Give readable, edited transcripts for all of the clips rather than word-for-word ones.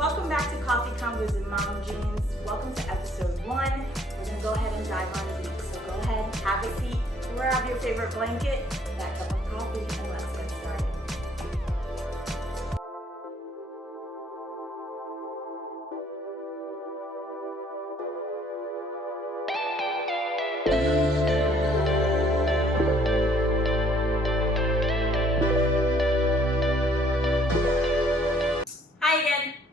Welcome back to Coffee Convos and Mom Jeans. Welcome to episode 1. We're going to go ahead and dive on a deep. So go ahead, have a seat, grab your favorite blanket, that cup of coffee, and let's get started.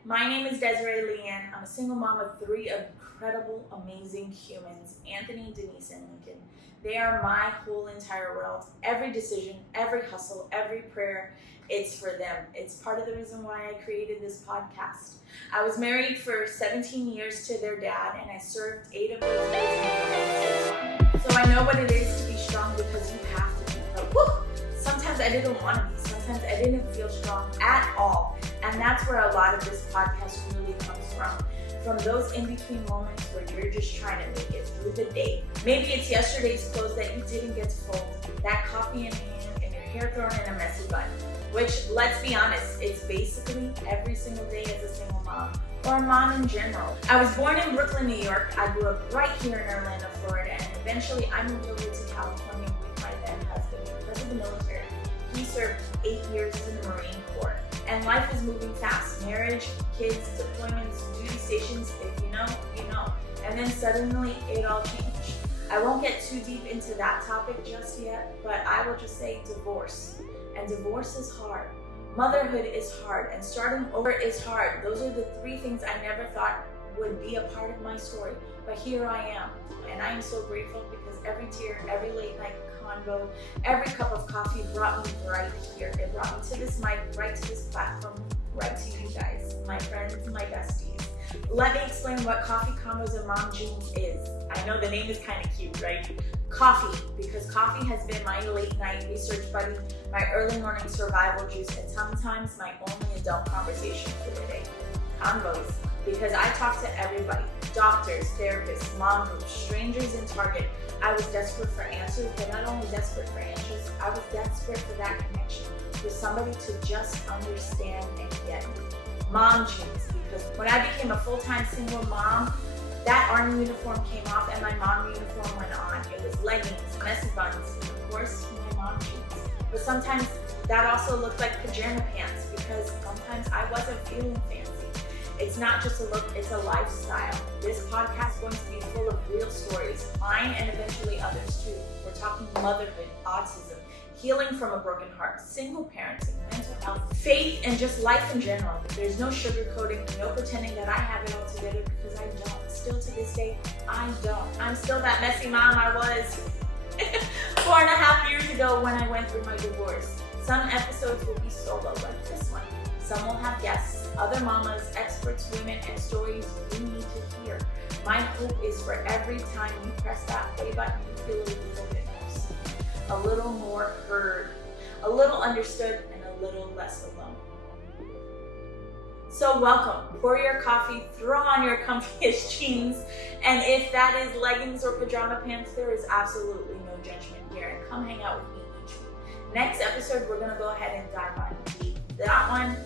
My name is Desiree Leann. I'm a single mom of 3 incredible, amazing humans, Anthony, Denise, and Lincoln. They are my whole entire world. Every decision, every hustle, every prayer, it's for them. It's part of the reason why I created this podcast. I was married for 17 years to their dad, and I served 8 of those years in the Army. So I know what it is to be strong because you have to be. But sometimes I didn't want to be. Sometimes I didn't feel strong at all. And that's where a lot of this podcast really comes from. From those in-between moments where you're just trying to make it through the day. Maybe it's yesterday's clothes that you didn't get to fold, that coffee in hand, and your hair thrown in a messy bun. Which, let's be honest, it's basically every single day as a single mom, or a mom in general. I was born in Brooklyn, New York. I grew up right here in Orlando, Florida, and eventually I moved over to California with my then husband because of the military. He served 8 years in the Marine Corps. And life was moving fast. Marriage, kids, deployments, duty stations, if you know, you know. And then suddenly it all changed. I won't get too deep into that topic just yet, but I will just say divorce. And divorce is hard. Motherhood is hard, and starting over is hard. Those are the 3 things I never thought would be a part of my story. But here I am. And I am so grateful because every tear, every late night convo, every cup of coffee brought me right here. It brought me to this mic, right to this platform, right to you guys, my friends, my besties. Let me explain what Coffee Convos and Mom Jeans is. I know the name is kind of cute, right? Coffee, because coffee has been my late night research buddy, my early morning survival juice, and sometimes my only adult conversation for the day. Convos, because I talk to everybody, doctors, therapists, mom groups, strangers in Target. I was desperate for answers, but not only desperate for answers, I was desperate for that connection, for somebody to just understand and get me. Mom jeans, because when I became a full-time single mom, that Army uniform came off and my mom uniform went on. It was leggings, messy buns, and of course, my mom jeans. But sometimes that also looked like pajama pants because sometimes I wasn't feeling fancy. It's not just a look, it's a lifestyle. This podcast is going to be full of real stories, mine and eventually others too. We're talking motherhood, autism, healing from a broken heart, single parenting, mental health, faith, and just life in general. There's no sugarcoating, no pretending that I have it all together because I don't. Still to this day, I don't. I'm still that messy mom I was 4.5 years ago when I went through my divorce. Some episodes will be solo like this one. Some will have guests, other mamas, experts, women, and stories you need to hear. My hope is for every time you press that play button, you feel a little bit more seen, a little more heard, a little understood, and a little less alone. So welcome, pour your coffee, throw on your comfiest jeans, and if that is leggings or pajama pants, there is absolutely no judgment here, and come hang out with me each week. Next episode, we're gonna go ahead and dive on deep. That one,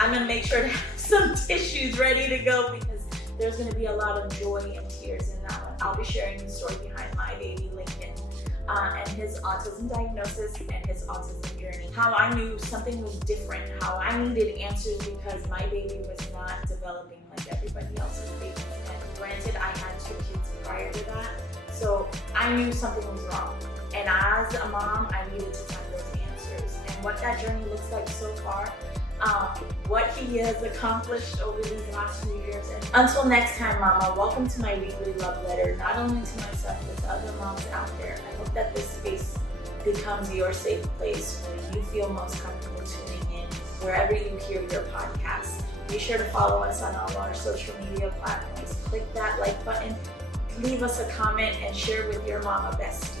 I'm gonna make sure to have some tissues ready to go because there's gonna be a lot of joy and tears in that one. I'll be sharing the story behind my baby Lincoln and his autism diagnosis and his autism journey. How I knew something was different, how I needed answers because my baby was not developing like everybody else's babies. And granted, I had 2 kids prior to that, so I knew something was wrong. And as a mom, I needed to find those answers. And what that journey looks like so far, what he has accomplished over these last few years. And until next time, Mama, welcome to my weekly love letter, not only to myself, but to other moms out there. I hope that this space becomes your safe place where you feel most comfortable tuning in, wherever you hear your podcast. Be sure to follow us on all our social media platforms. Click that like button, leave us a comment, and share with your mama bestie.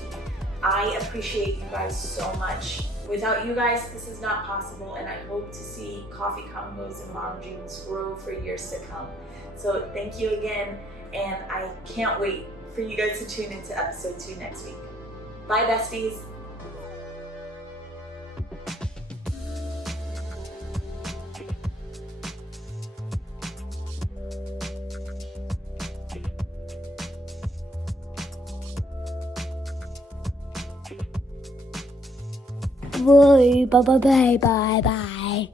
I appreciate you guys so much. Without you guys, this is not possible, and I hope to see Coffee Convos and Mom Jeans grow for years to come. So thank you again, and I can't wait for you guys to tune into episode 2 next week. Bye, besties. Bye.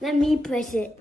Let me press it.